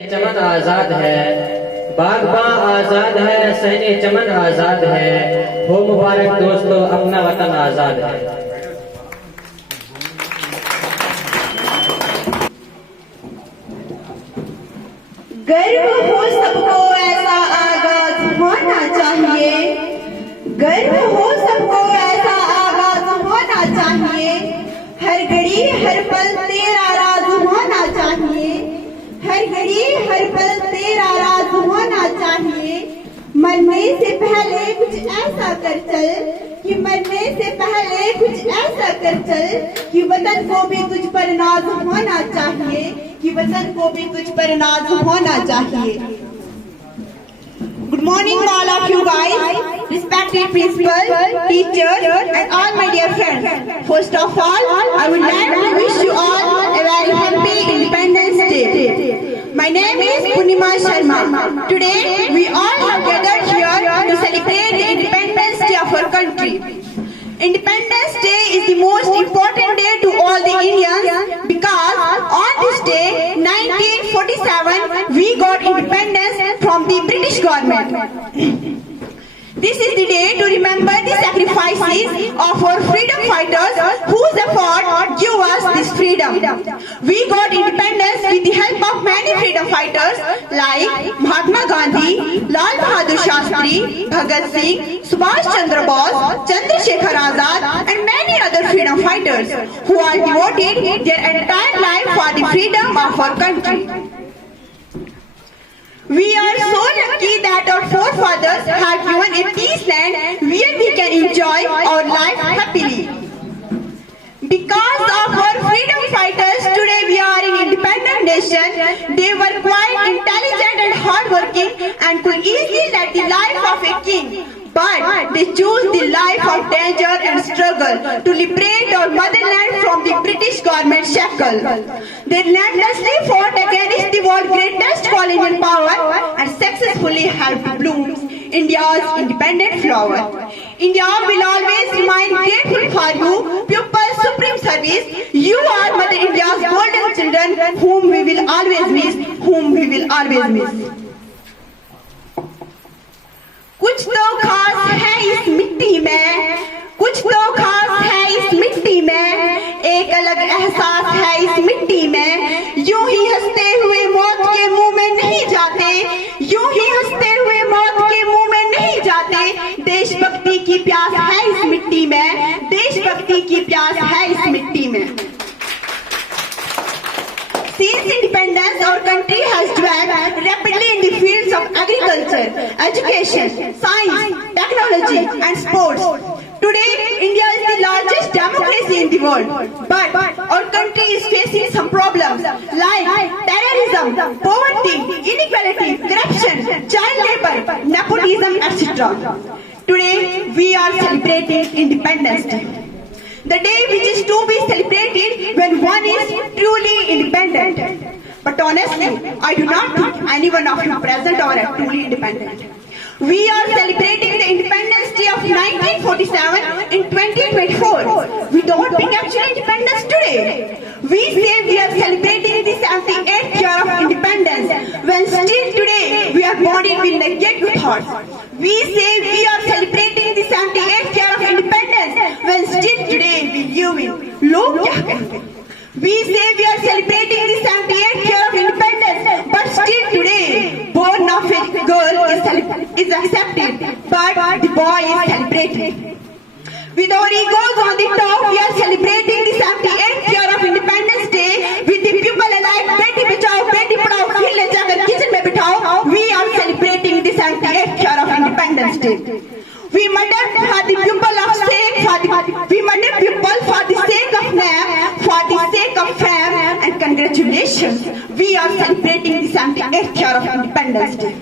चमन आजाद है, बागबां आजाद है, सहने चमन आजाद है। हो मुबारक दोस्तों, अपना वतन आजाद है। गर्व हो सबको ऐसा आगाज होना चाहिए, गर्व हो सबको ऐसा आगाज होना चाहिए। हर घड़ी हर पल तेरा राज होना चाहिए, हर घड़ी हर पल तेरा राज होना चाहिए। मरने से पहले कुछ ऐसा कर चल कि मरने से पहले कुछ ऐसा कर चल कि वतन को भी तुझ पर नाज होना चाहिए, कि वतन को भी तुझ पर नाज होना चाहिए। Good morning all of you guys, respected principal, teachers and all my dear friends. First of all, I would like to wish you all a very happy Independence Day. My name is Purnima Sharma. Today we all have gathered here to celebrate the Independence Day of our country. Independence Day is the most important day to all the Indians because on this day, 1947, we got independence from the British government. This is the day to remember the sacrifices of our freedom fighters whose effort gave us this freedom. We got independence with the help of many freedom fighters like Mahatma Gandhi, Lal Bahadur Shastri, Bhagat Singh, Subhash Chandra Bose, Chandrasekhar Azad and many other freedom fighters who are devoted their entire life for the freedom of our country. We are so lucky that our forefathers have given a peace land where we can enjoy our life happily. Because of our freedom fighters, today we are an independent nation. They were quite intelligent and hardworking and could easily lead the life of a king. But they chose the life of danger and struggle to liberate our motherland from the British government shackle. They relentlessly fought against the world's greatest colonial power and successfully helped bloom India's independent flower. India will always remain grateful for you, pupils' supreme service. You are Mother India's golden children, whom we will always miss, whom we will always miss. कुछ तो खास है इस मिट्टी में, कुछ तो खास है इस मिट्टी में, एक अलग एहसास है इस मिट्टी में। यूं ही हंसते हुए मौत के मुंह में नहीं जाते, यूं ही हंसते हुए मौत के मुंह में नहीं जाते। देशभक्ति की प्यास है इस मिट्टी में, देशभक्ति की प्यास है इस मिट्टी में। Since independence, our country has developed rapidly in the fields of agriculture, education, science, technology and sports. Today, India is the largest democracy in the world. But our country is facing some problems like terrorism, poverty, inequality, corruption, child labor, nepotism, etc. Today, we are celebrating Independence Day. The day which is to be celebrated when one is truly independent. But honestly, I do not think any one of you present are truly independent. We are celebrating the Independence Day of 1947 in 2024. We don't bring actual independence today. We say we are celebrating the 78th year of independence when still today we are bonded with negative thoughts. We say we are celebrating the 78th year of independence when still today we live in log kya kahenge. We say we are celebrating the 78th year of independence, but still today born of a girl is accepted, but the boy is celebrated. With our egos on the top, we are celebrating the 78th year of Independence Day with the people alive. Beti bachao, beti padhao, khel le jaakar kitchen mein bithao. We are celebrating the 78th year of Independence Day. We murder for the people of sake, we murder people for the sake of name, for the sake of fame, and congratulations, we are celebrating the 78th year of Independence Day.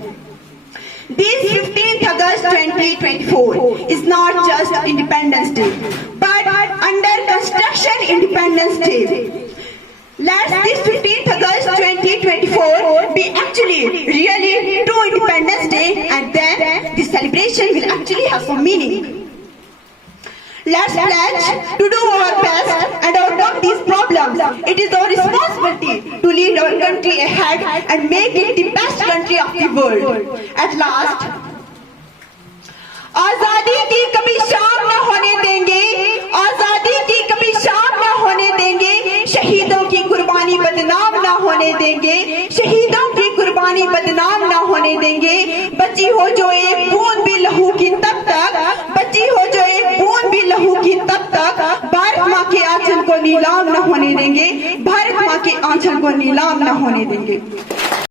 This 15th August 2024 is not just Independence Day, but under construction Independence Day. Let this 15th August 2024 be actually really true Independence Day, and then the celebration will actually have some meaning. Let's pledge to do our best and overcome these problems. problems. It is our responsibility to lead our country ahead and make it the best country of the world. At last, आजादी की कभी शाम न होने देंगे, आजादी की कभी शाम न होने देंगे, शहीदों की कुर्बानी बदनाम न होने देंगे, शहीदों की कुर्बानी बदनाम न होने देंगे। बची हो जो एक बूंद भी लहू की तब तक, बची हो जो एक बूंद भी लहू की तब तक, भारत माँ के आंचल को नीलाम न होने देंगे, भारत माँ के आंचल को नीलाम न होने देंगे।